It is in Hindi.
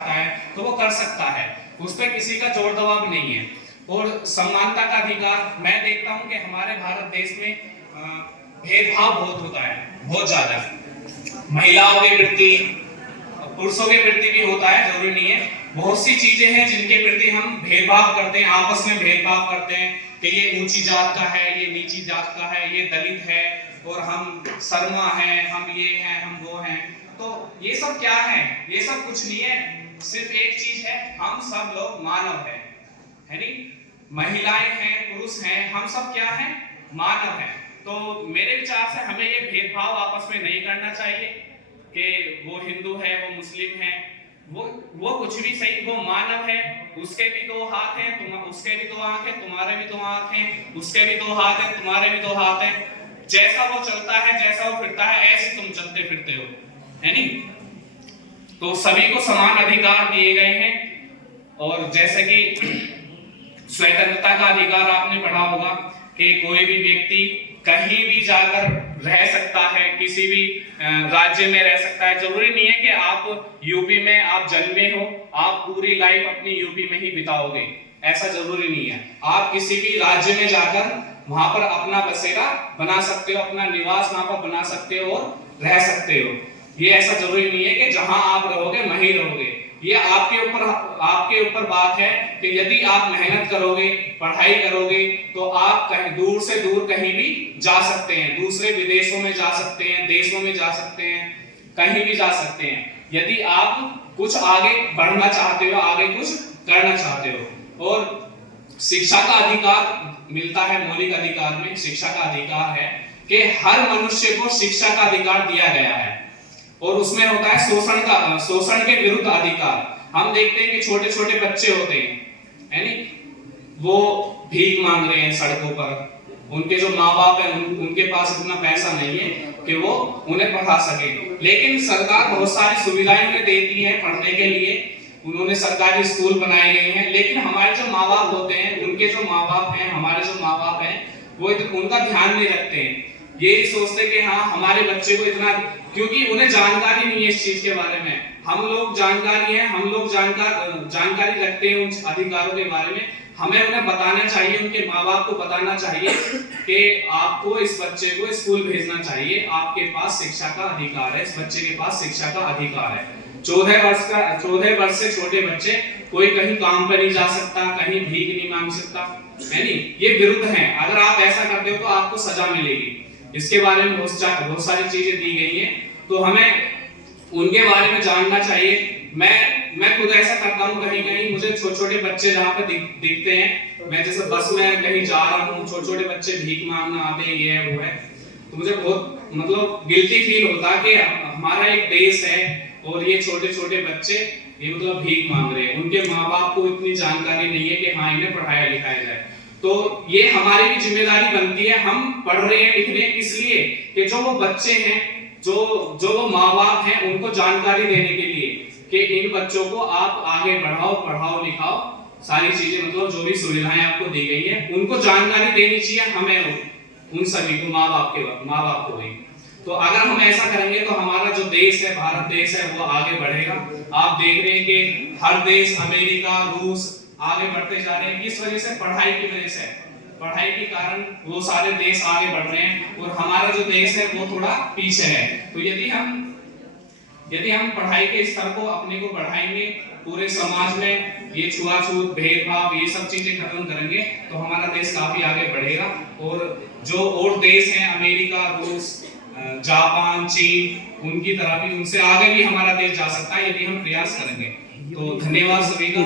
है तो वो कर सकता है, उस पर किसी का जोर दबाव नहीं है। और समानता का अधिकार, मैं देखता हूँ कि हमारे भारत देश में भेदभाव बहुत होता है, बहुत ज्यादा। महिलाओं के प्रति, पुरुषों के प्रति भी होता है, जरूरी नहीं है। बहुत सी चीजें हैं जिनके प्रति हम भेदभाव करते हैं, आपस में भेदभाव करते हैं कि ये ऊंची जात का है, ये नीची जात का है, ये दलित है और हम शर्मा हैं, हम ये हैं, हम वो हैं। तो ये सब क्या है? ये सब कुछ नहीं है, सिर्फ एक चीज है, हम सब लोग मानव हैं, है नहीं? महिलाएं हैं, पुरुष हैं, हम सब क्या हैं? मानव हैं। तो मेरे विचार से हमें ये भेदभाव आपस में नहीं करना चाहिए कि वो हिंदू है, वो मुस्लिम है, वो कुछ भी सही, वो मानव है, उसके भी दो हाथ हैं, उसके भी दो आंख हैं, तुम्हारे भी दो आंख हैं, उसके भी दो हाथ हैं, तुम्हारे भी दो हाथ हैं। जैसा वो चलता है, जैसा वो फिरता है, ऐसे तुम चलते फिरते हो, है नहीं? तो सभी को समान अधिकार दिए गए हैं। और जैसे कि स्वतंत्रता का अधिकार आपने पढ़ा होगा कि कोई भी व्यक्ति कहीं भी जाकर रह सकता है, किसी भी राज्य में रह सकता है। जरूरी नहीं है कि आप यूपी में आप जन्मे हो, आप पूरी लाइफ अपनी यूपी में ही बिताओगे, ऐसा जरूरी नहीं है। आप किसी भी राज्य में जाकर वहां पर अपना बसेरा बना सकते हो, अपना निवास वहां पर बना सकते हो और रह सकते हो। ये ऐसा जरूरी नहीं है कि जहां आप रहोगे वहीं रहोगे। ये आपके ऊपर बात है कि यदि आप मेहनत करोगे, पढ़ाई करोगे, तो आप कहीं दूर से दूर कहीं भी जा सकते हैं, दूसरे विदेशों में जा सकते हैं, देशों में जा सकते हैं, कहीं भी जा सकते हैं, यदि आप कुछ आगे बढ़ना चाहते हो, आगे कुछ करना चाहते हो। और शिक्षा का अधिकार मिलता है, मौलिक अधिकार में शिक्षा का अधिकार है कि हर मनुष्य को शिक्षा का अधिकार दिया गया है। और उसमें होता है शोषण के विरुद्ध अधिकार। हम देखते हैं कि छोटे छोटे बच्चे होते हैं, है नहीं, वो भीख मांग रहे हैं सड़कों पर, उनके जो माँ बाप हैं उनके पास इतना पैसा नहीं है कि वो उन्हें पढ़ा सके, लेकिन सरकार बहुत सारी सुविधाएं उन्हें देती है पढ़ने के लिए, उन्होंने सरकारी स्कूल बनाए गए हैं। लेकिन हमारे जो माँ बाप होते हैं, उनके जो माँ बाप हैं, हमारे जो माँ बाप हैं, वो उनका ध्यान नहीं रखते हैं। ये सोचते कि हाँ हमारे बच्चे को इतना, क्योंकि उन्हें जानकारी नहीं है इस चीज के बारे में। हम लोग जानकारी है, हम लोग जानकारी रखते हैं उन अधिकारों के बारे में। हमें उन्हें बताना चाहिए, उनके माँ बाप को बताना चाहिए कि आपको इस बच्चे को स्कूल भेजना चाहिए, आपके पास शिक्षा का अधिकार है, इस बच्चे के पास शिक्षा का अधिकार है। 14 वर्ष से छोटे बच्चे कोई कहीं काम पर नहीं जा सकता, कहीं भीख नहीं मांग सकता, है नहीं? ये विरुद्ध है। अगर आप ऐसा करते हो तो आपको सजा मिलेगी। इसके बारे में बहुत सारी चीजें दी गई हैं, तो हमें उनके बारे में जानना चाहिए। मैं खुद ऐसा करता हूँ, कहीं कहीं मुझे छोटे छोटे बच्चे जहाँ पे दिखते हैं, मैं जैसे बस में कहीं जा रहा हूँ, छोटे छोटे बच्चे भीख मांगना आते हैं, ये है वो है, तो मुझे बहुत मतलब गिल्टी फील होता है कि हमारा एक देश है और ये छोटे छोटे बच्चे ये मतलब भीख मांग रहे हैं, उनके माँ बाप को इतनी जानकारी नहीं है कि हाँ इन्हें पढ़ाया लिखाया जाए। तो ये हमारी भी जिम्मेदारी बनती है, हम पढ़ रहे हैं, लिख रहे हैं, इसलिए कि जो वो बच्चे हैं, जो वो माँ बाप हैं, उनको जानकारी देने के लिए कि इन बच्चों को आप आगे बढ़ाओ, पढ़ाओ लिखाओ, सारी चीजें मतलब जो भी सुविधाएं आपको दी गई है उनको जानकारी देनी चाहिए हमें, उन सभी को, माँ बाप को भी। तो अगर हम ऐसा करेंगे तो हमारा जो देश है, भारत देश है, वो आगे बढ़ेगा। आप देख रहे हैं कि हर देश, अमेरिका, रूस आगे बढ़ते जा रहे हैं। किस वजह से? पढ़ाई की वजह से। पढ़ाई के कारण वो सारे देश आगे बढ़ रहे हैं और हमारा जो देश है वो थोड़ा पीछे है। तो यदि हम पढ़ाई के स्तर को अपने को बढ़ाएंगे, पूरे समाज में ये छुआछूत, भेदभाव, ये सब चीजें खत्म करेंगे, तो हमारा देश काफी आगे बढ़ेगा। और जो और देश हैं, अमेरिका, रूस, जापान, चीन, उनकी तरह भी, उनसे आगे भी हमारा देश जा सकता है यदि हम प्रयास करेंगे। तो धन्यवाद सभी का।